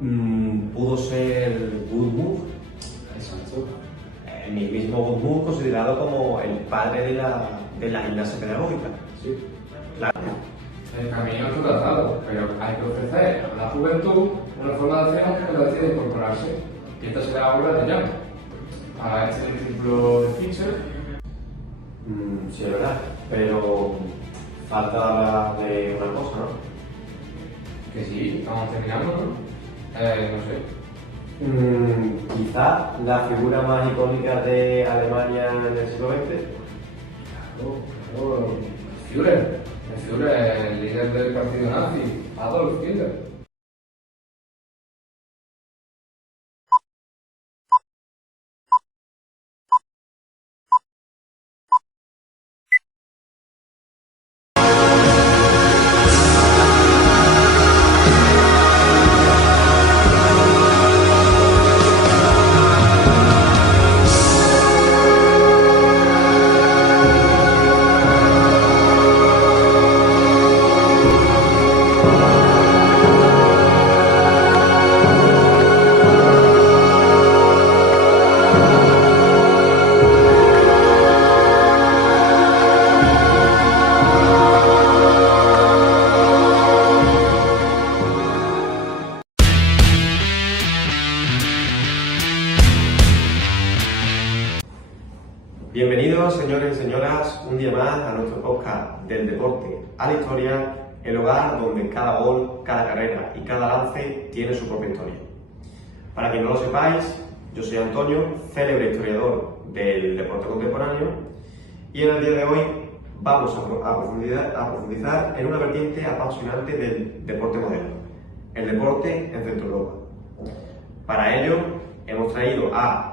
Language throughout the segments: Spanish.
Pudo ser Gudmund, Exacto. el mismo Gudmund considerado como el padre de la gimnasia pedagógica. Sí. Claro. El camino está trazado, pero hay que ofrecer a la juventud una forma de acción que decide incorporarse. Y esta será la obra de Jan. Para este discípulo de Fischer, Sí, es verdad, pero falta hablar de una cosa, ¿no? que sí, estamos terminando, ¿no? No sé. Quizá la figura más icónica de Alemania en el siglo XX. Claro, el Führer. El Führer, el líder del partido nazi, Adolf Hitler. Bienvenidos, señores y señoras, un día más a nuestro podcast del deporte a la historia, el hogar donde cada gol, cada carrera y cada lance tiene su propia historia. Para quien no lo sepáis, yo soy Antonio, célebre historiador del deporte contemporáneo, y en el día de hoy vamos a profundizar en una vertiente apasionante del deporte moderno, el deporte en Centro Europa. Para ello hemos traído a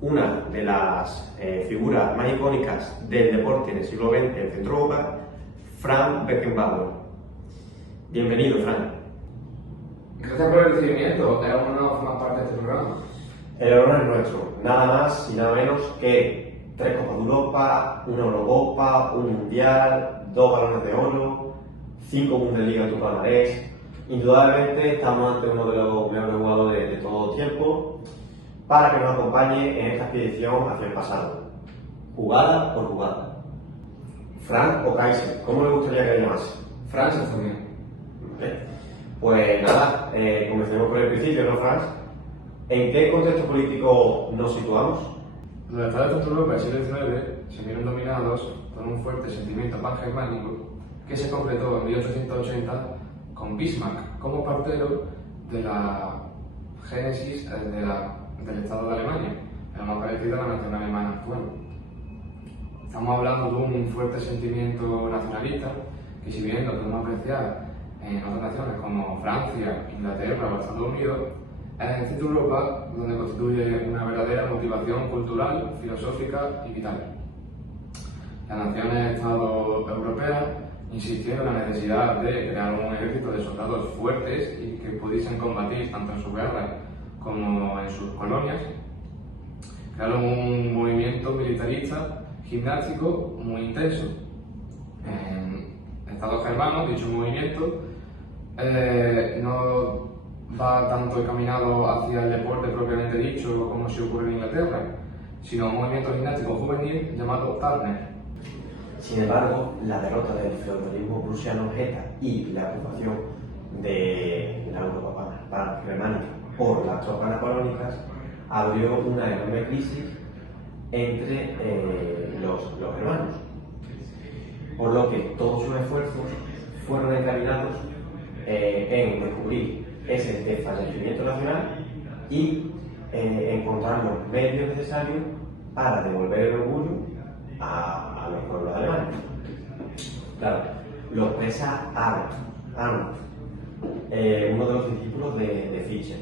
una de las figuras más icónicas del deporte en el siglo XX en Centro Europa, Franz Beckenbauer. Bienvenido, Franz. Gracias por el recibimiento, era un honor formar parte de este programa. El honor es nuestro, nada más y nada menos que 3 Copas de Europa, una Eurocopa, un Mundial, 2 Balones de Oro, 5 Bundesliga en tu palmarés. Indudablemente estamos ante uno de los mejores jugadores de todo el tiempo para que nos acompañe en esta expedición hacia el pasado, jugada por jugada. Franz o Kaiser, ¿cómo le gustaría que le llamase? Francia también. Pues nada, comencemos por el principio, ¿no, Franz? ¿En qué contexto político nos situamos? Los estados de Centro Europa del siglo XIX se vieron dominados por un fuerte sentimiento pangermánico que se completó en 1880 con Bismarck como partero de la génesis del Estado de Alemania, el más parecido a la nación alemana actual. Estamos hablando de un fuerte sentimiento nacionalista que, si bien lo podemos apreciar en otras naciones como Francia, Inglaterra o Estados Unidos, es en Centro Europa donde constituye una verdadera motivación cultural, filosófica y vital. Las naciones-estado europeas insistieron en la necesidad de crear un ejército de soldados fuertes y que pudiesen combatir tanto en sus guerras como en sus colonias. Crearon un movimiento militarista gimnástico muy intenso. En estados germanos, dicho movimiento no va tanto encaminado hacia el deporte propiamente dicho como se ocurre en Inglaterra, sino un movimiento gimnástico juvenil llamado Turner. Sin embargo, la derrota del feudalismo prusiano Geta y la ocupación de la Europa germánica por las tropas napoleónicas abrió una enorme crisis entre los hermanos, por lo que todos sus esfuerzos fueron encaminados en descubrir ese desfallecimiento nacional y encontrar los medios necesarios para devolver el orgullo a los pueblos alemanes. Claro, los presa Arndt, uno de los discípulos de Fischer,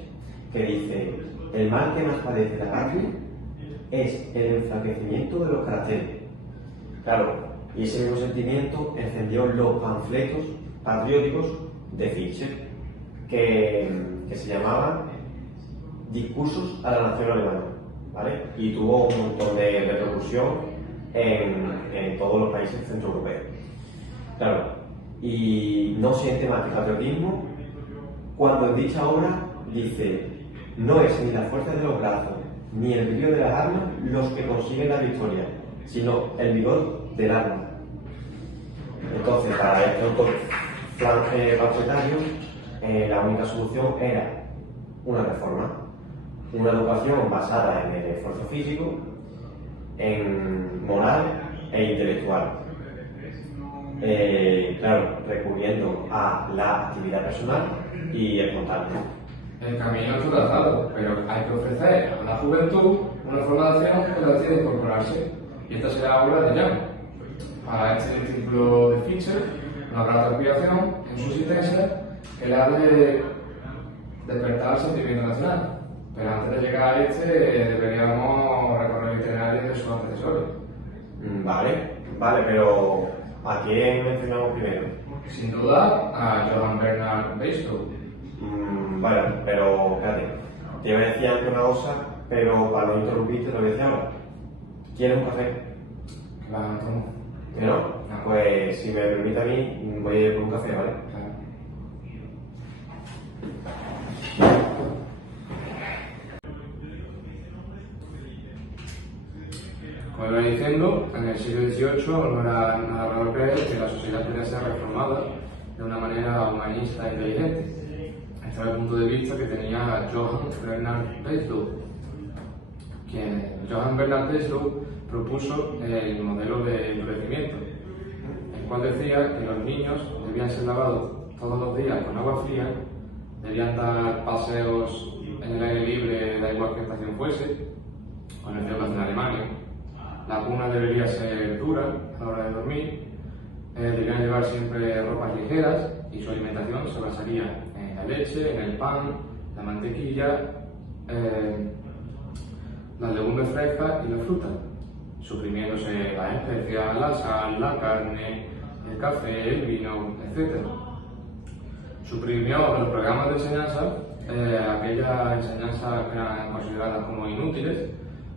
que dice: el mal que más padece la patria es el enflaquecimiento de los caracteres. Claro, y ese mismo sentimiento encendió los panfletos patrióticos de Fischer, que se llamaban Discursos a la Nación Alemana, ¿vale? Y tuvo un montón de repercusión en todos los países centroeuropeos. Claro, y no siente más que patriotismo cuando en dicha obra dice: no es ni la fuerza de los brazos ni el brillo de las armas los que consiguen la victoria, sino el vigor del arma. Entonces, para estos dos panfletarios, la única solución era una reforma, una educación basada en el esfuerzo físico, en moral e intelectual. Claro, recurriendo a la actividad personal y espontánea. El camino está trazado, pero hay que ofrecer a la juventud una formación que la decide incorporarse. Y esta será obra de Young. Para este discípulo de Fischer, una gran aspiración en su existencia que la de despertar el sentimiento nacional. Pero antes de llegar a este, deberíamos recorrer el itinerario de sus antecesores. Vale, pero ¿a quién mencionamos primero? Sin duda, a Johann Bernhard Beislow. Bueno, pero espérate, te iba a decir antes una cosa, pero para no interrumpirte te lo voy a decir ahora. ¿Quieres un café? Que va, Antonio. ¿Que no? Pues si me permite a mí, voy a ir por un café, ¿vale? Claro. Como iba diciendo, en el siglo XVIII no era nada raro creer que la sociedad podía ser reformada de una manera humanista e inteligente. Este era el punto de vista que tenía Johann Bernhard Beislow. Johann Bernhard Beislow propuso el modelo de endurecimiento, el cual decía que los niños debían ser lavados todos los días con agua fría, debían dar paseos en el aire libre, da igual qué estación fuese, con el ejemplo en Alemania. La cuna debería ser dura a la hora de dormir, debían llevar siempre ropas ligeras y su alimentación se basaría en la leche, en el pan, la mantequilla, las legumbres frescas y la fruta, suprimiéndose las especias, la sal, la carne, el café, el vino, etc. Suprimió los programas de enseñanza, aquellas enseñanzas que eran consideradas como inútiles,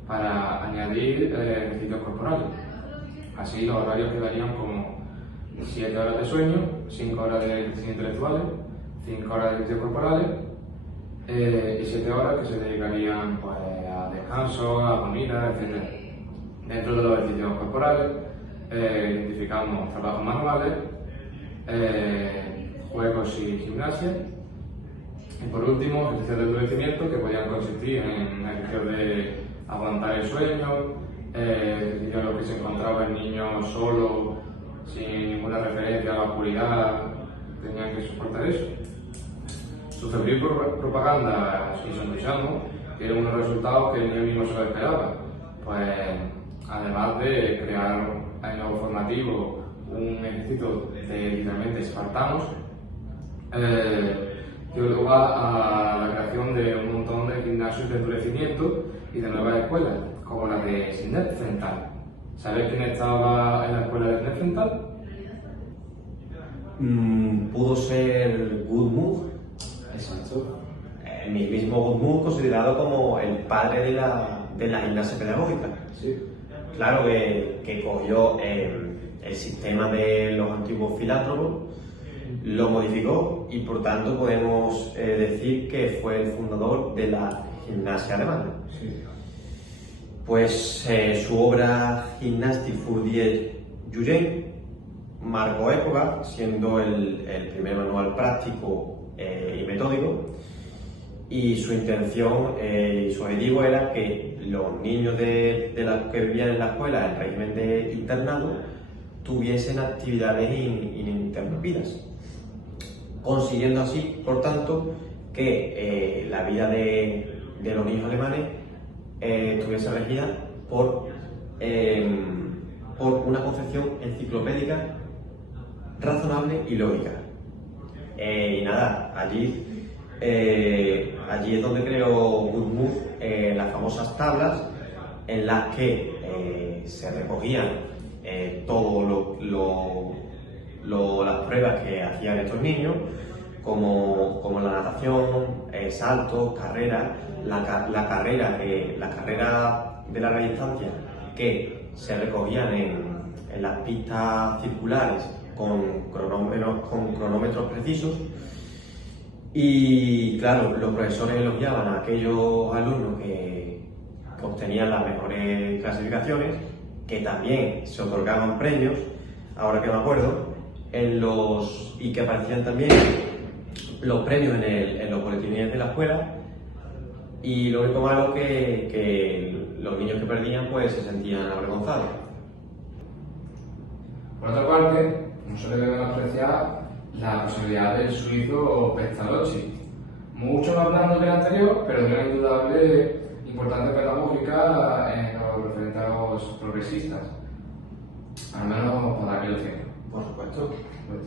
para añadir ejercicios corporales. Así los horarios quedarían como 7 horas de sueño, 5 horas de ejercicios intelectuales, 5 horas de ejercicios corporales y 7 horas que se dedicarían pues, a descanso, a comida, etc. Dentro de los ejercicios corporales identificamos trabajos manuales, juegos y gimnasia. Y por último, ejercicios de endurecimiento que podían consistir en ejercicios de aguantar el sueño, ejercicios en los que se encontraba el niño solo, sin ninguna referencia a la oscuridad, tenían que soportar eso. Su febril propaganda y su entusiasmo tienen unos resultados que el niño mismo se lo esperaba. Pues, además de crear a nivel formativo un ejército de literalmente espartanos, dio lugar a la creación de un montón de gimnasios de endurecimiento y de nuevas escuelas, como la de Snepfenthal. ¿Sabes quién estaba en la escuela de Snepfenthal? Pudo ser Guðmund. Exacto. El mismo Guðmund considerado como el padre de la gimnasia pedagógica. Sí. Claro que cogió el sistema de los antiguos filántropos, lo modificó y por tanto podemos decir que fue el fundador de la gimnasia alemana. Sí. Pues su obra Gymnastik für die Jugend marcó época, siendo el primer manual práctico y metódico, y su intención y su objetivo era que los niños que vivían en la escuela en régimen de internado tuviesen actividades ininterrumpidas, consiguiendo así, por tanto, que la vida de los niños alemanes estuviese regida por una concepción enciclopédica, razonable y lógica. Y nada, allí es donde creó Guðmund las famosas tablas en las que se recogían todas las pruebas que hacían estos niños, como la natación, saltos, carreras, la carrera de larga distancia que se recogían en las pistas circulares con cronómetros precisos, Y claro, los profesores elogiaban a aquellos alumnos que obtenían las mejores clasificaciones, que también se otorgaban premios, ahora que me acuerdo, y que aparecían también los premios en los boletines de la escuela. Y lo único malo que los niños que perdían pues se sentían avergonzados. Por otra parte, no se debe menospreciar la posibilidad del suizo Pestalozzi. Mucho más blando que el anterior, pero de una indudable importancia pedagógica en lo referente a los progresistas, al menos para aquellos tiempos. Por supuesto. Pues,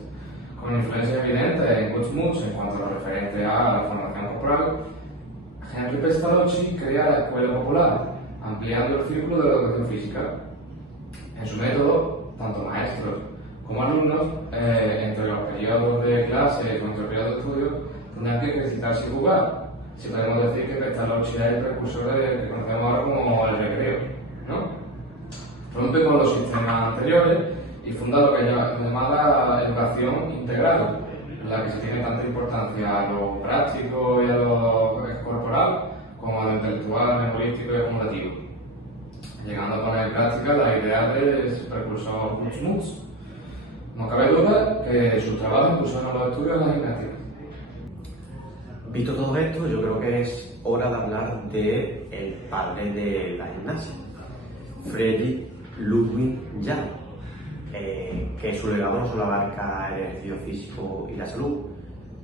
con influencia evidente en Gutsmuth en cuanto a lo referente a la formación corporal, Henry Pestalozzi crea la Escuela Popular, ampliando el círculo de la educación física. En su método, tanto maestros como alumnos, entre los periodos de clase y entre los periodos de estudio, tendrán que ejercitarse y jugar. Si podemos decir que Pestalozzi es el precursor de que conocemos ahora como el recreo, ¿no? Rompe con los sistemas anteriores y funda lo que llamada educación integral, en la que se tiene tanta importancia a lo práctico y a lo corporal como a lo intelectual, memorístico y acumulativo, llegando a poner en práctica las ideas del precursor Gutsmuth. No cabe duda que sus trabajos impulsaron los estudios en la gimnasia. Visto todo esto, yo creo que es hora de hablar del padre de la gimnasia, Friedrich Ludwig Jahn, que su legado no solo abarca el ejercicio físico y la salud,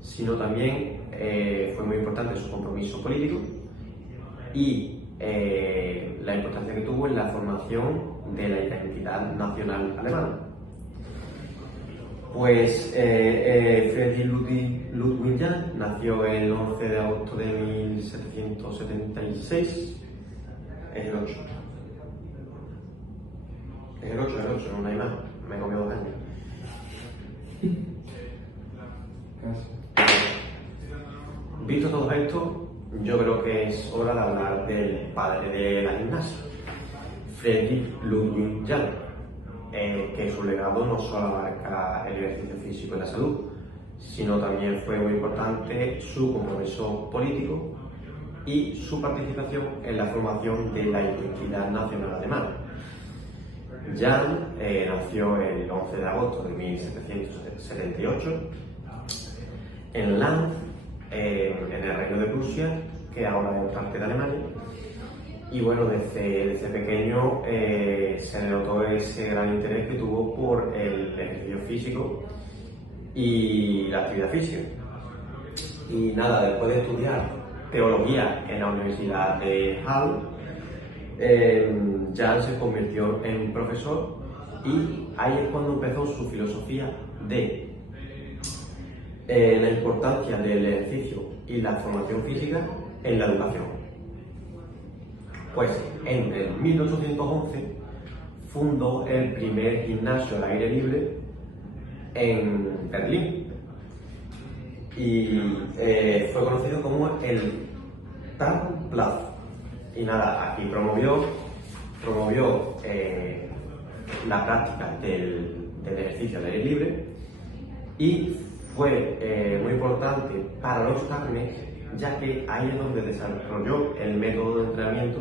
sino también fue muy importante su compromiso político y la importancia que tuvo en la formación de la identidad nacional alemana. Pues Friedrich Ludwig Jahn nació el 11 de agosto de 1776, es el 8. Es el 8, no hay más, me comió 2 años. Visto todo esto, yo creo que es hora de hablar del padre de la gimnasia, Friedrich Ludwig Jahn, que su legado no solo abarca el ejercicio físico y la salud, sino también fue muy importante su compromiso político y su participación en la formación de la identidad nacional alemana. Jahn nació el 11 de agosto de 1778 en Lanz, en el Reino de Prusia, que ahora es parte de Alemania. Y bueno, desde pequeño se le notó ese gran interés que tuvo por el ejercicio físico y la actividad física. Y nada, después de estudiar teología en la Universidad de Halle, Jahn se convirtió en profesor y ahí es cuando empezó su filosofía de la importancia del ejercicio y la formación física en la educación. Pues en el 1811 fundó el primer gimnasio al aire libre en Berlín y fue conocido como el Tagplatz. Y nada, aquí promovió la práctica del ejercicio al aire libre y fue muy importante para los Tagnes, ya que ahí es donde desarrolló el método de entrenamiento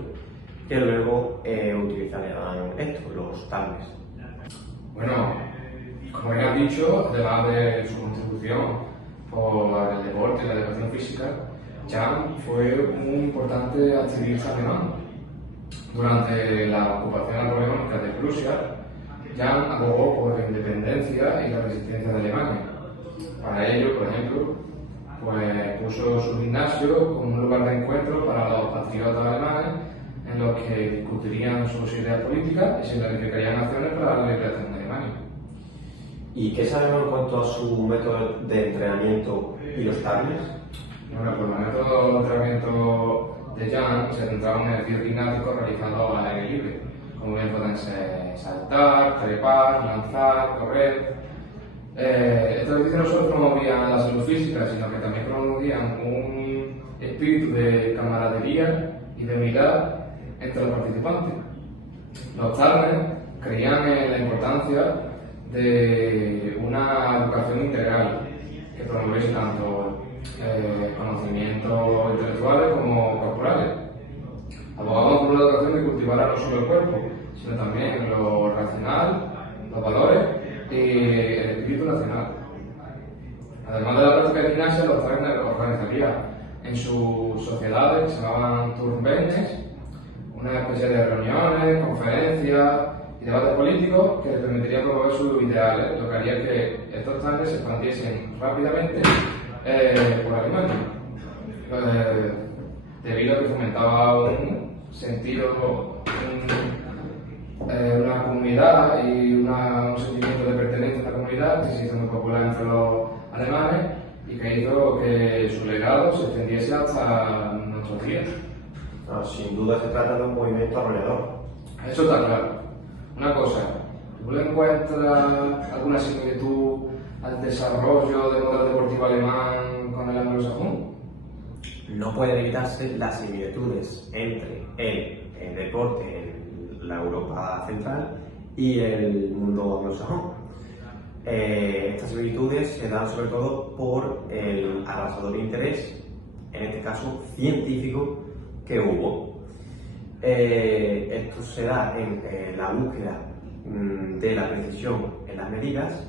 que luego utilizarían los Tagnes. Bueno, como ya han dicho, además de su contribución por el deporte y la educación física, Jahn fue un importante activista alemán. Durante la ocupación napoleónica de Prusia, Jahn abogó por la independencia y la resistencia de Alemania. Para ello, por ejemplo, pues puso su gimnasio como un lugar de encuentro para los patriotas alemanes en los que discutirían sus ideas políticas y se planificarían acciones para la liberación de Alemania. ¿Y qué sabemos en cuanto a su método de entrenamiento y los Tagnes? Bueno, pues el método de entrenamiento de Jahn se centraba en ejercicios gimnásticos realizados al aire libre, como bien pueden ser saltar, trepar, lanzar, correr. Estos ejercicios no solo promovían la salud física, sino que también promovían un espíritu de camaradería y de unidad entre los participantes. Los Tagnes creían en la importancia de una educación integral que promoviese tanto conocimientos intelectuales como corporales. Abogaban por una educación que cultivara no solo el cuerpo, sino también lo racional, los valores y el espíritu nacional. Además de la práctica de gimnasia, los Turner organizarían en sus sociedades, que se llamaban Turnvereins, una especie de reuniones, conferencias y debates políticos que les permitirían promover sus ideales, lo que haría que estos Turner se expandiesen rápidamente por Alemania, debido a que fomentaba un sentido, una comunidad y un sentimiento de pertenencia a la comunidad que se hizo muy popular entre los alemanes y que hizo que su legado se extendiese hasta nuestros días. No, sin duda se trata de un movimiento arrollador. Eso está claro. Una cosa, ¿tú le encuentras alguna similitud al desarrollo del modelo deportivo alemán con el anglosajón? No pueden evitarse las similitudes entre el deporte en la Europa central y el mundo anglosajón. Estas similitudes se dan sobre todo por el arrasador interés, en este caso científico, que hubo. Esto se da en la búsqueda de la precisión en las medidas,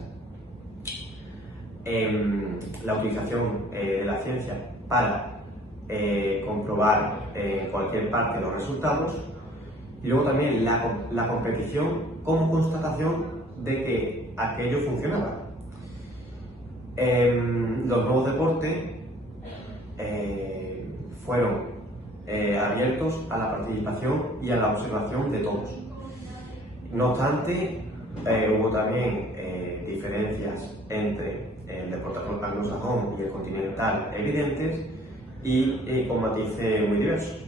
en la utilización de la ciencia para comprobar en cualquier parte los resultados, y luego también la competición como constatación de que aquello funcionaba. Los nuevos deportes fueron abiertos a la participación y a la observación de todos. No obstante, hubo también diferencias entre el deporte anglosajón y el continental evidentes y con matices muy diversos.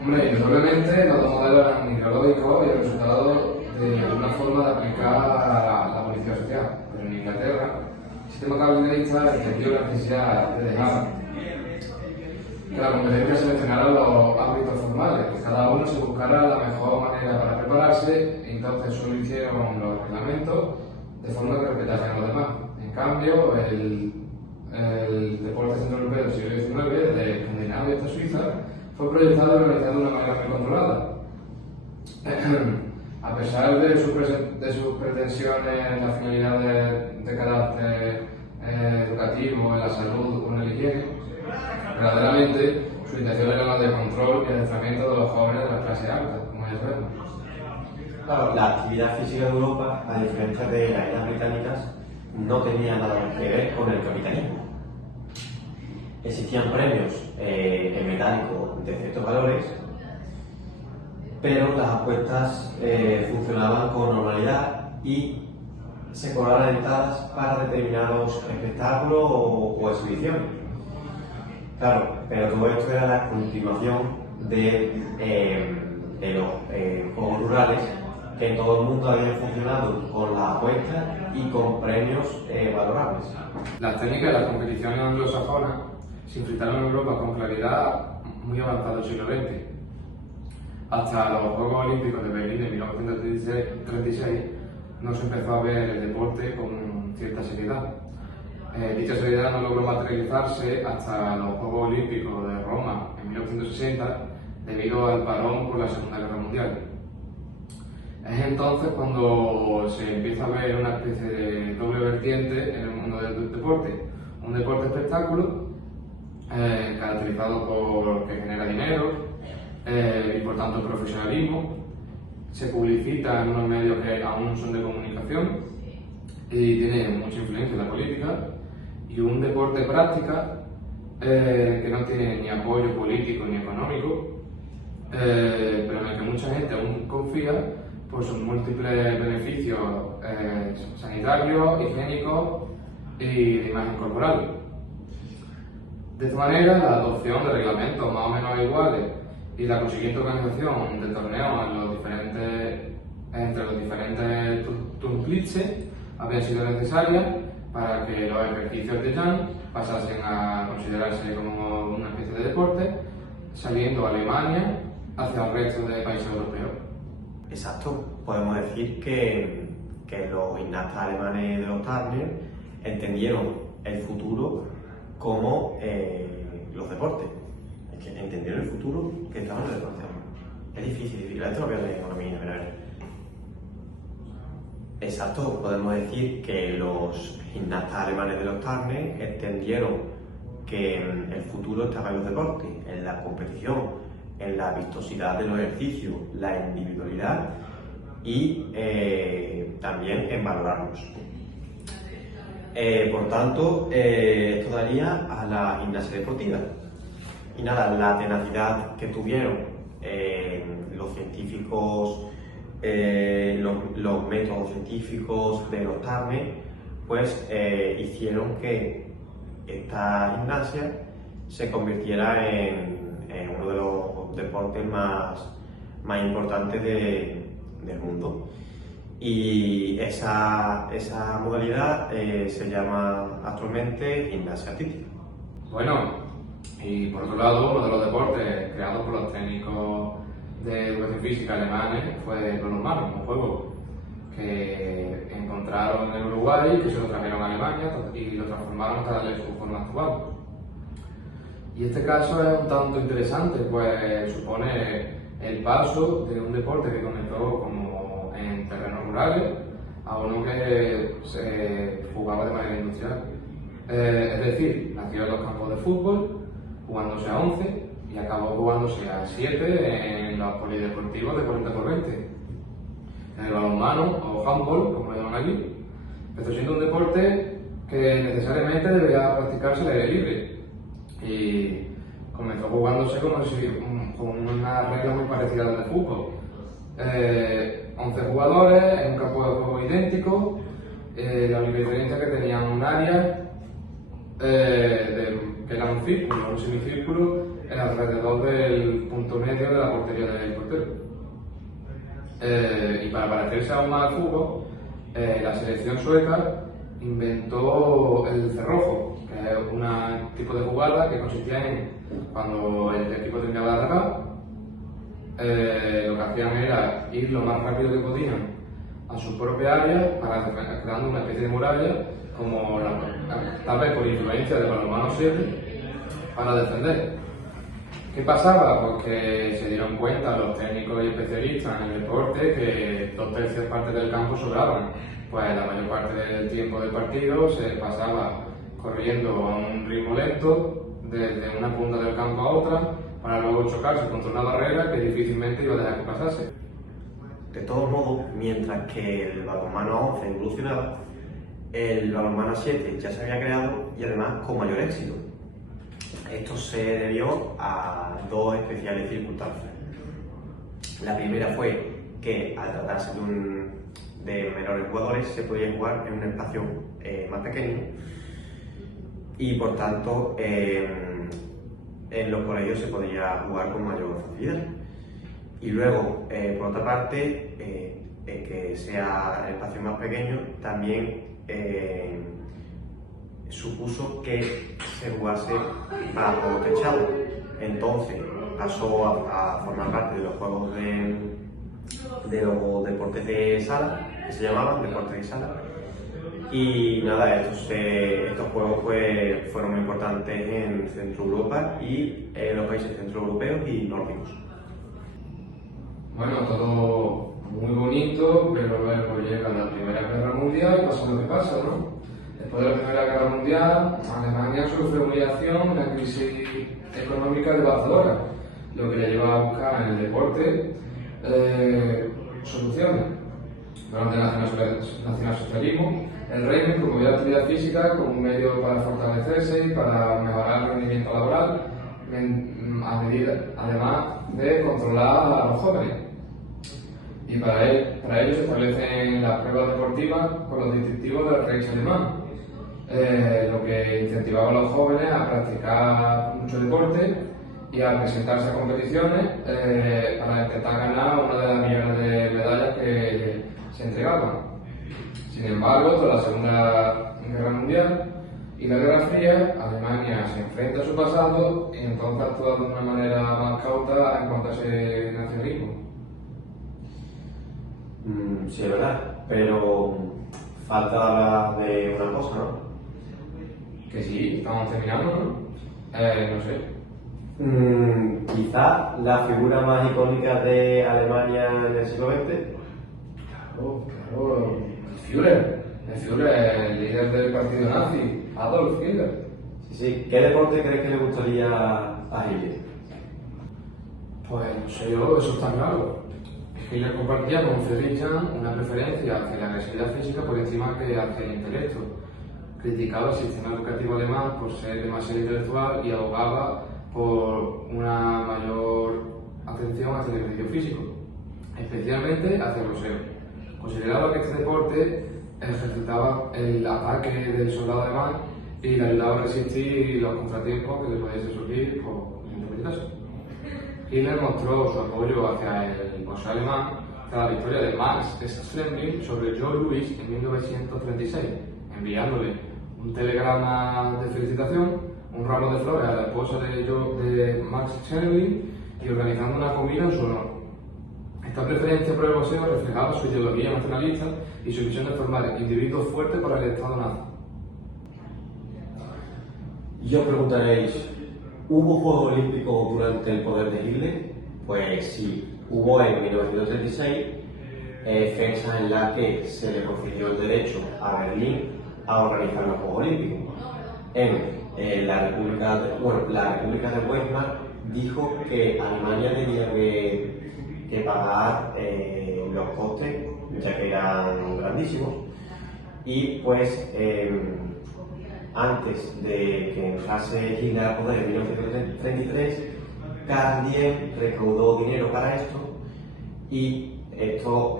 Hombre, indudablemente los dos modelos eran ideológicos y el resultado de una forma de aplicar la política social. Pero en Inglaterra, el sistema capitalista entendió la necesidad de dejar que la competencia seleccionara los ámbitos formales, que cada uno se buscara la mejor manera para prepararse, y entonces solo hicieron los reglamentos de forma que respetasen a los demás. En cambio, el deporte centroeuropeo del siglo XIX, de Escandinavia hasta Suiza, fue proyectado y organizado de una manera muy controlada. A pesar de sus pretensiones en las finalidades de carácter educativo, en la salud o en el higiene, verdaderamente su intención era la de control y adiestramiento de los jóvenes de la clase alta, como ya sabemos. Claro, la actividad física de Europa, a diferencia de las islas británicas, no tenía nada que ver con el capitalismo. Existían premios en metálico de ciertos valores, pero las apuestas funcionaban con normalidad y se cobraban entradas para determinados espectáculos o exhibiciones. Claro, pero todo esto era la continuación de los juegos rurales que en todo el mundo habían funcionado con las apuestas y con premios valorables. Las técnicas de las competiciones anglosajonas se infiltraron en Europa con claridad muy avanzada el siglo XX. Hasta los Juegos Olímpicos de Berlín en 1936 no se empezó a ver el deporte con cierta seriedad. Dicha seriedad no logró materializarse hasta los Juegos Olímpicos de Roma en 1960 debido al parón por la Segunda Guerra Mundial. Es entonces cuando se empieza a ver una especie de doble vertiente en el mundo del deporte. Un deporte espectáculo caracterizado por que genera dinero y por tanto profesionalismo, se publicita en unos medios que aún son de comunicación y tiene mucha influencia en la política, y un deporte práctica que no tiene ni apoyo político ni económico, pero en el que mucha gente aún confía por sus múltiples beneficios sanitarios, higiénicos y de imagen corporal. De esta manera, la adopción de reglamentos más o menos iguales y la consiguiente organización de torneos entre los diferentes Turnplätze habían sido necesarias para que los ejercicios de Jan pasasen a considerarse como una especie de deporte, saliendo Alemania hacia el resto de países europeos. Exacto, podemos decir que los gimnastas alemanes de los Turner entendieron el futuro como los deportes. Es que entendieron el futuro que estaban en el deporte. Es difícil. Esto lo voy a leer en economía, ¿verdad? Exacto, podemos decir que los gimnastas alemanes de los Tarnes entendieron que el futuro estaba en los deportes, en la competición, en la vistosidad de los ejercicios, la individualidad y también en valorarlos. Por tanto, esto daría a la gimnasia deportiva. Y nada, la tenacidad que tuvieron los científicos, los métodos científicos de los Tarnes, pues hicieron que esta gimnasia se convirtiera en uno de los deportes más importantes del mundo. Y esa modalidad se llama actualmente gimnasia artística. Bueno, y por otro lado, uno de los deportes creados por los técnicos de educación física alemanes fue el balonmano, un juego que encontraron en Uruguay, que se lo trajeron a Alemania y lo transformaron hasta darle su forma actual. Y este caso es un tanto interesante, pues supone el paso de un deporte que comenzó como en terrenos rurales a uno que se jugaba de manera industrial. Es decir, nació en los campos de fútbol, jugándose a 11 y acabó jugándose a 7 en los polideportivos de 40×20. En el balonmano o handball, como lo llaman allí, empezó siendo un deporte que necesariamente debería practicarse al aire libre y comenzó jugándose con una regla muy parecida a la del fútbol. 11 jugadores en un campo de juego idéntico, la única diferencia es que tenían un área que era un círculo, un semicírculo alrededor del punto medio de la portería del portero. Y para parecerse aún más al fútbol, la selección sueca inventó el cerrojo, que es un tipo de jugada que consistía en cuando el equipo terminaba de atacar, lo que hacían era ir lo más rápido que podían a su propia área, creando una especie de muralla, como tal vez por influencia de balonmano 7, para defender. ¿Qué pasaba? Pues que se dieron cuenta los técnicos y especialistas en el deporte que 2/3 partes del campo sobraban. Pues la mayor parte del tiempo del partido se pasaba corriendo a un ritmo lento desde una punta del campo a otra para luego chocarse contra una barrera que difícilmente iba a dejar que pasase. De todos modos, mientras que el balonmano a 11 evolucionaba, el balonmano a 7 ya se había creado y además con mayor éxito. Esto se debió a dos especiales circunstancias. La primera fue que al tratarse de menores jugadores se podía jugar en un espacio más pequeño y por tanto en los colegios se podía jugar con mayor facilidad. Y luego, por otra parte, que sea el espacio más pequeño también supuso que se jugase bajo techado. Entonces pasó a formar parte de los juegos de los deportes de sala, que se llamaban deportes de sala. Y nada, estos juegos pues, fueron muy importantes en Centro Europa y en los países centroeuropeos y nórdicos. Bueno, todo muy bonito, pero luego llega la Primera Guerra Mundial y pasa lo que pasa, ¿no? Después de la Primera Guerra Mundial, Alemania sufre humillación, una crisis económica devastadora, lo que le lleva a buscar en el deporte soluciones. Durante el nacionalsocialismo, el régimen promovía la actividad física como un medio para fortalecerse y para mejorar el rendimiento laboral, además de controlar a los jóvenes. Y para ello se establecen las pruebas deportivas con los distintivos del Reich alemán, lo que incentivaba a los jóvenes a practicar mucho deporte y a presentarse a competiciones para intentar ganar una de las millones de medallas que se entregaban. Sin embargo, tras la Segunda Guerra Mundial y la Guerra Fría, Alemania se enfrenta a su pasado y entonces actúa de una manera más cauta en cuanto a ese nacionalismo. Sí, es verdad, pero falta hablar de una cosa, ¿no? Que sí, estamos terminando, ¿no? No sé. Quizá la figura más icónica de Alemania en el siglo XX. Claro, el Führer. El Führer, el líder del partido nazi, Adolf Hitler. Sí. ¿Qué deporte crees que le gustaría a Hitler? Pues no sé yo, eso está claro. Hitler compartía con Friedrich Jahn una preferencia hacia la agresividad física por encima que hacia el intelecto. Criticaba el sistema educativo alemán por ser demasiado intelectual y abogaba por una mayor atención hacia el ejercicio físico, especialmente hacia el boxeo. Consideraba que este deporte ejercitaba el ataque del soldado alemán y le ayudaba a resistir los contratiempos que le pudiesen surgir por interpretarse. Hitler mostró su apoyo hacia el boxeo alemán tras la victoria de Max Schmeling sobre Joe Louis en 1936, enviándole un telegrama de felicitación, un ramo de flores a la esposa de Max Schmeling y organizando una comida en su honor. Esta preferencia por el boxeo reflejaba su ideología nacionalista y su visión de formar individuos fuertes para el Estado nazi. Y os preguntaréis, ¿hubo Juegos Olímpicos durante el poder de Hitler? Pues sí, hubo en 1936, fecha en la que se le concedió el derecho a Berlín a organizar los Juegos Olímpicos. La República de Weimar dijo que Alemania tenía que pagar los costes, ya que eran grandísimos, y pues antes de que entrase Hitler al poder en 1933, Karl Diem recaudó dinero para esto y esto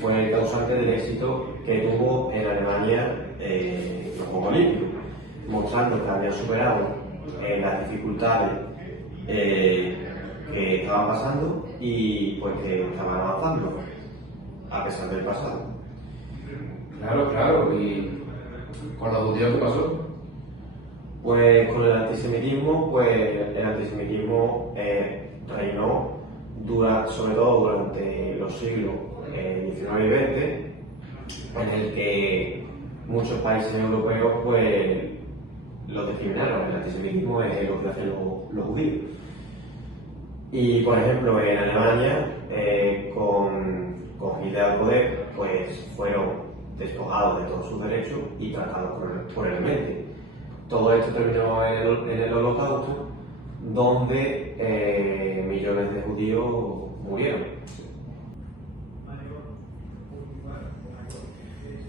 fue el causante del éxito que tuvo en Alemania los Juegos Olímpicos, mostrando que habían superado las dificultades que estaban pasando y pues que estaban avanzando a pesar del pasado. Claro, y con los judíos, ¿qué pasó? Pues con el antisemitismo, reinó sobre todo durante los siglos XIX y XX, en el que muchos países europeos pues lo discriminaron. El antisemitismo es lo que hacen los judíos. Y por ejemplo en Alemania, con Hitler al poder, pues fueron despojados de todos sus derechos y tratados cruelmente. Todo esto terminó en el Holocausto, donde millones de judíos murieron.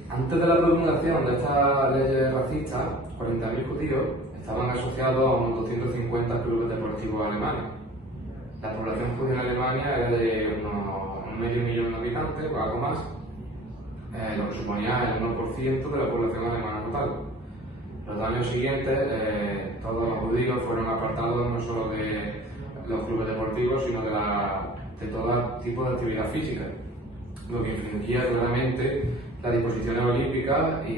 Antes de la promulgación de estas leyes racistas, 40.000 judíos estaban asociados a unos 250 clubes deportivos alemanes. La población judía en Alemania era de unos medio millón de habitantes o algo más, lo que suponía el 1% de la población alemana total. Los años siguientes, todos los judíos fueron apartados no solo de los clubes deportivos, sino de todo tipo de actividad física, lo que infringía claramente las disposiciones olímpicas y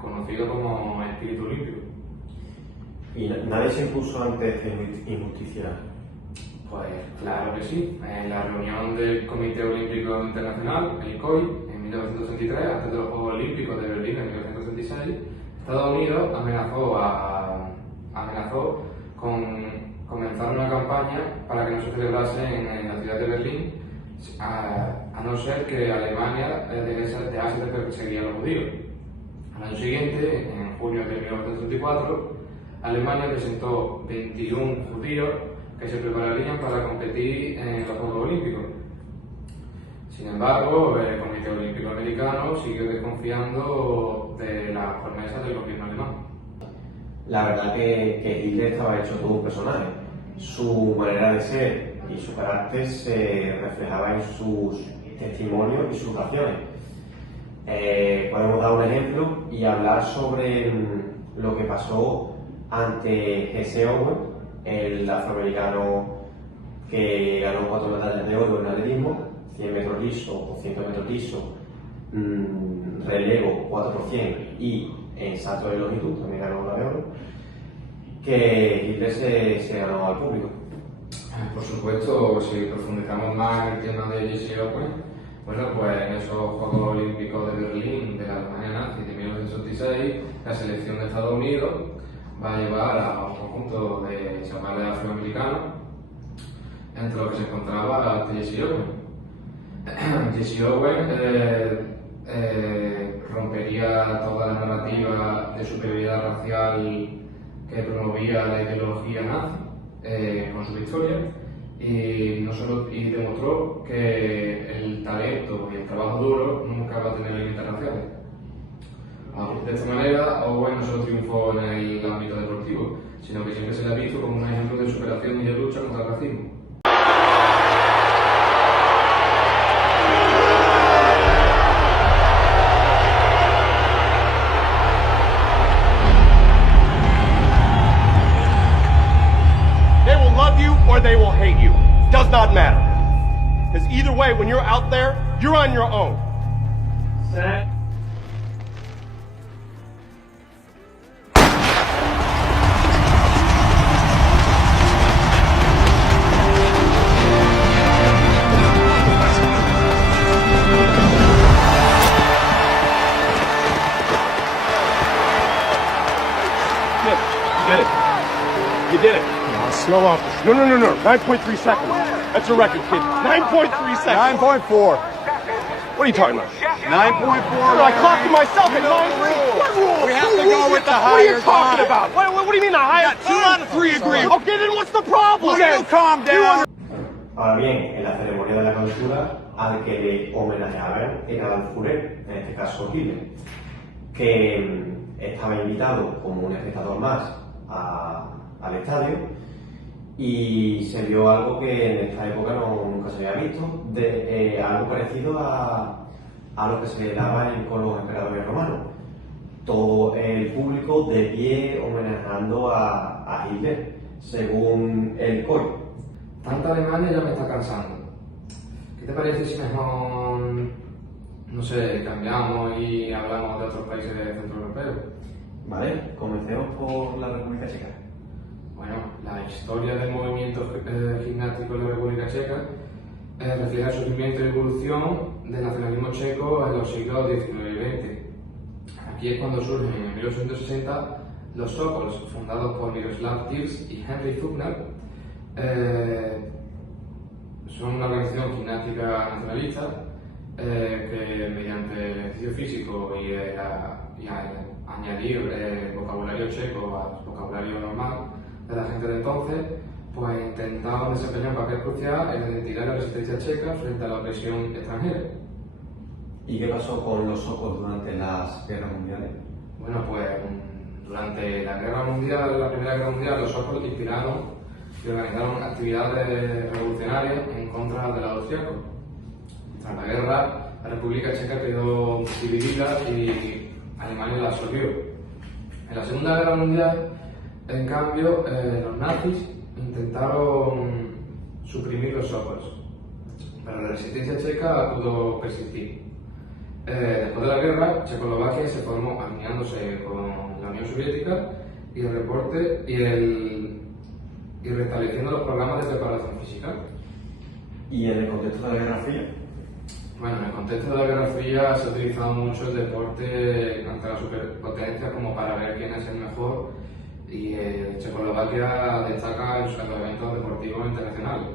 conocido como espíritu olímpico. ¿Y nadie se impuso ante esta injusticia? Pues claro que sí. En la reunión del Comité Olímpico Internacional, el COI, en 1963, antes de los Juegos Olímpicos de Berlín en 1966, Estados Unidos amenazó con comenzar una campaña para que no se celebrase en la ciudad de Berlín, a no ser que Alemania dejase de perseguir a los judíos. Al año siguiente, en junio de 1964, Alemania presentó 21 judíos que se prepararían para competir en los Juegos Olímpicos. Sin embargo, el Comité Olímpico Americano siguió desconfiando de las promesas del gobierno alemán. La verdad que Hitler estaba hecho todo un personaje. Su manera de ser y su carácter se reflejaba en sus testimonios y sus acciones. Podemos dar un ejemplo y hablar sobre lo que pasó ante Jesse Owens, el afroamericano que ganó 4 medallas de oro en atletismo, 100 metros liso, 200 metros liso, relevo 4x100 y en salto de longitud también ganó una de oro, que Hitler se ganó al público. Por supuesto, si profundizamos más en el tema de Jesse Owens, Bueno, pues en esos Juegos Olímpicos de Berlín de la Alemania nazi de 1986, la selección de Estados Unidos va a llevar a un conjunto de chavales afroamericanos, entre los que se encontraba Jesse Owens. Jesse Owens rompería toda la narrativa de superioridad racial que promovía la ideología nazi con su victoria y demostró que el talento y el trabajo duro nunca va a tener límites raciales. De esta manera, Owen no solo triunfó en el ámbito deportivo, sino que siempre se le ha visto como un ejemplo de superación y de lucha contra el racismo. Or they will hate you. Does not matter. Because either way, when you're out there, you're on your own. Set. You did it. You did it. Slow off. No. 9.3 seconds. That's a record, kid. 9.3 seconds. 9.4. What are you talking about? 9.4. I clocked it myself at 9.3. What rule? We have to go with the higher What are you talking time. about? What do you mean the higher Got 2 out of 3 agree. Okay, then what's the problem? You calm down. Ahora bien, en la ceremonia de la clausura, al que le homenajeaban era al Führer, en este caso Hitler, que estaba invitado como un espectador más al estadio. Y se vio algo que en esta época nunca se había visto, algo parecido a lo que se daba con los emperadores romanos. Todo el público de pie homenajeando a Hitler, según el COI. Tanta Alemania ya me está cansando. ¿Qué te parece si mejor, no sé, cambiamos y hablamos de otros países centroeuropeos? Vale, comencemos por la República Checa. Bueno, la historia del movimiento gimnástico en la República Checa refleja el surgimiento y evolución del nacionalismo checo en los siglos XIX y XX. Aquí es cuando surgen en 1860 los Sokols, fundados por Miroslav Tirs y Henry Zubner. Son una organización gimnástica nacionalista que mediante el ejercicio físico y añadir vocabulario checo al vocabulario normal de la gente de entonces, pues intentaban desempeñar un papel crucial en la identidad y la resistencia checa frente a la opresión extranjera. ¿Y qué pasó con los Sokols durante las guerras mundiales? Bueno, pues durante la Primera Guerra Mundial, los Sokols inspiraron y organizaron actividades revolucionarias en contra de los austriacos. Tras la guerra, la República Checa quedó dividida y Alemania la absorbió. En la Segunda Guerra Mundial, en cambio, los nazis intentaron suprimir los Sokols, pero la resistencia checa pudo persistir. Después de la guerra, Checoslovaquia se formó alineándose con la Unión Soviética y restableciendo los programas de preparación física. ¿Y en el contexto de la Guerra Fría? Bueno, en el contexto de la Guerra Fría se ha utilizado mucho el deporte ante la superpotencia como para ver quién es el mejor, y Checoslovaquia destaca en sus eventos deportivos internacionales.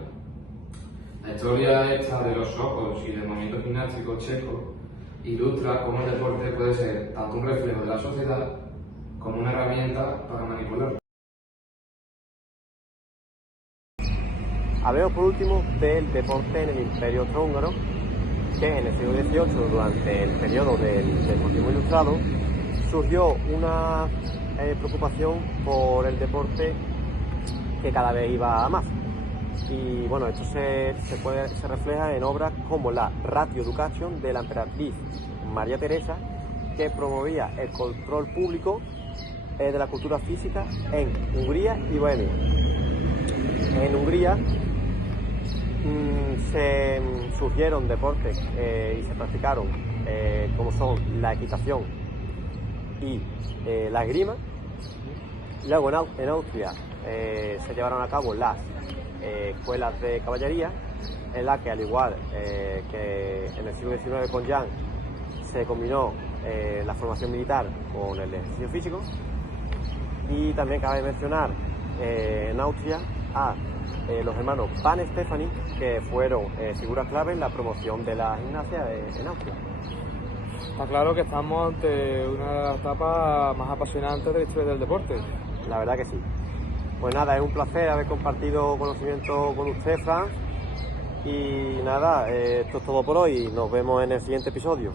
La historia esta de los Sokols y del movimiento gimnástico checo ilustra cómo el deporte puede ser tanto un reflejo de la sociedad como una herramienta para manipularla. Hablemos por último del deporte en el Imperio Austrohúngaro, que en el siglo XVIII, durante el periodo del deportismo ilustrado, surgió una preocupación por el deporte que cada vez iba a más. Y bueno, esto se refleja en obras como la Ratio Education de la emperatriz María Teresa, que promovía el control público de la cultura física en Hungría y Bohemia. En Hungría se surgieron deportes y se practicaron como son la equitación y la esgrima. Luego en Austria se llevaron a cabo las escuelas de caballería, en la que, al igual que en el siglo XIX con Jan, se combinó la formación militar con el ejercicio físico. Y también cabe mencionar en Austria a los hermanos Pan Stefani, que fueron figuras clave en la promoción de la gimnasia en Austria. Está claro que estamos ante una de las etapas más apasionantes de la historia del deporte. La verdad que sí. Pues nada, es un placer haber compartido conocimiento con usted, Fran. Y nada, esto es todo por hoy. Nos vemos en el siguiente episodio.